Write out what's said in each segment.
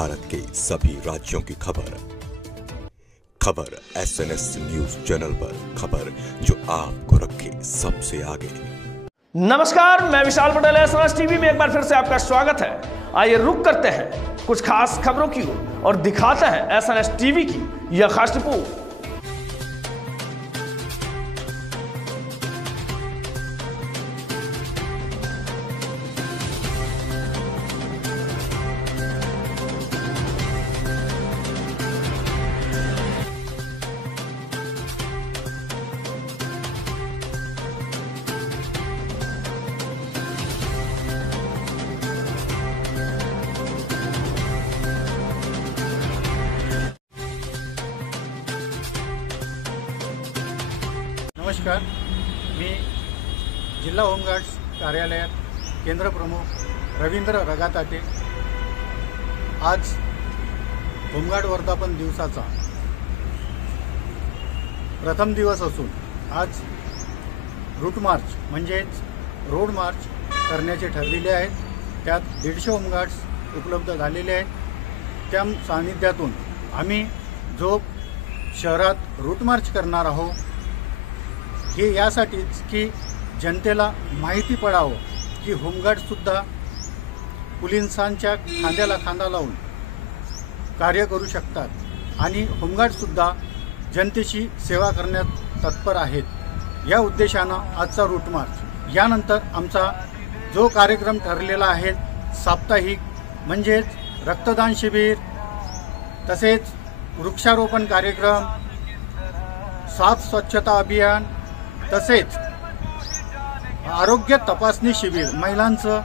भारत के सभी राज्यों की खबर SNS न्यूज चैनल पर, खबर जो आपको रखे सबसे आगे। नमस्कार, मैं विशाल पटेल, SNS टीवी में एक बार फिर से आपका स्वागत है। आइए रुक करते हैं कुछ खास खबरों की ओर और दिखाते हैं SNS टीवी की यह खास रिपोर्ट। नमस्कार, मी जिल्हा होमगार्ड्स कार्यालयात केंद्र प्रमुख रवींद्र रगाताटे। आज होमगार्ड वर्धापन दिवसाचा प्रथम दिवस असून आज रूट मार्च म्हणजेच रोड मार्च करण्याचे ठरलेले आहे। त्यात 150 होमगार्ड्स उपलब्ध झालेले आहेत। त्या सानिध्यातून आम्ही जो शहरात रूट मार्च करणार आहोत हे यासाठीच की जनतेला माहिती पडावं की होमगार्डसुद्धा पोलिसांच्या खांद्याला खांदा लावून कार्य करू शकतात आणि होमगार्डसुद्धा जनतेची सेवा करण्यात तत्पर आहेत। या उद्देशानं आजचा रूट मार्च, यानंतर आमचा जो कार्यक्रम ठरलेला आहे साप्ताहिक, म्हणजेच रक्तदान शिबिर, तसेच वृक्षारोपण कार्यक्रम, साफ स्वच्छता अभियान, तसेच आरोग्य तपासणी शिबिर, महिलांचं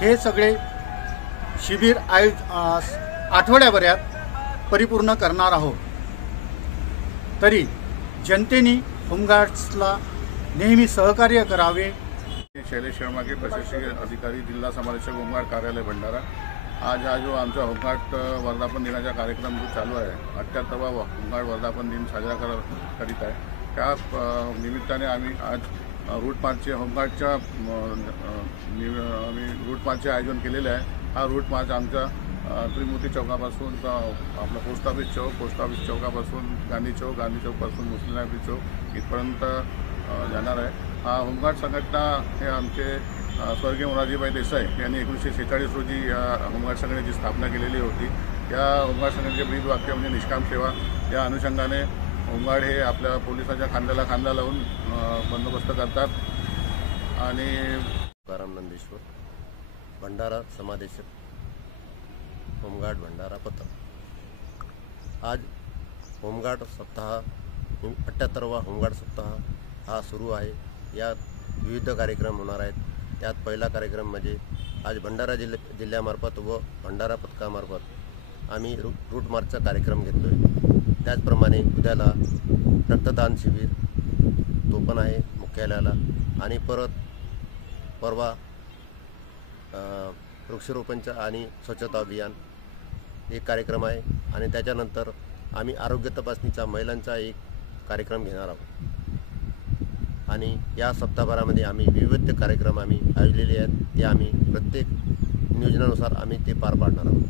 हे सगळे शिबिर आठवड्याभरात परिपूर्ण करणार आहोत। तरी जनतेने होमगार्ड्सला नेहमी सहकार्य करावे। शैलेश शर्मा के प्रशासकीय अधिकारी, जिल्हा समादेशक होमगार्ड कार्यालय भंडारा। आज हा जो आमचा होमगार्ड वर्धापन दिनाचा कार्यक्रम जो चालू आहे, 78वा होमगार्ड वर्धापन दिन साजरा करीत आहे। त्या निमित्ताने आम्ही आज रूट मार्चचे होमगार्डच्या आम्ही रूट मार्चचे आयोजन केलेले आहे। हा रूट मार्च आमच्या त्रिमूर्ती चौकापासून आपला पोस्ट ऑफिस चौकापासून गांधी चौकपासून मुस्लिम लायब्ररी चौक इथपर्यंत जाणार आहे। हा होमगार्ड संघटना हे आमचे स्वर्गीय मोरारजीभाई देसाई यांनी 1946 रोजी या होमगार्ड संघटनेची स्थापना केलेली होती। या होमगार्ड संघटनेचे ब्रीद वाक्य म्हणजे निष्काम सेवा। या अनुषंगाने होमगार्ड हे आपल्या पोलिसांच्या खांद्याला खांदा लावून बंदोबस्त करतात। आणि तुकाराम नंदेश्वर, भंडारा समादेशक, होमगार्ड भंडारा पथक। आज होमगार्ड सप्ताह 78वा होमगार्ड सप्ताह हा सुरू आहे। यात विविध कार्यक्रम होणार आहेत। त्यात पहिला कार्यक्रम म्हणजे आज भंडारा जिल्ह्यामार्फत व भंडारा पथकामार्फत आम्ही रूट मार्चचा कार्यक्रम घेतो आहे। त्याचप्रमाणे उद्याला रक्तदान शिबिर तो पण आहे मुख्यालयाला, आणि परवा वृक्षारोपणचा आणि स्वच्छता अभियान एक कार्यक्रम आहे। आणि त्याच्यानंतर आम्ही आरोग्य तपासणीचा महिलांचा एक कार्यक्रम घेणार आहोत। आणि या सप्ताहभरामध्ये आम्ही विविध कार्यक्रम आयोजलेले आहेत। ते आम्ही प्रत्येक नियोजनानुसार आम्ही ते पार पाडणार आहोत।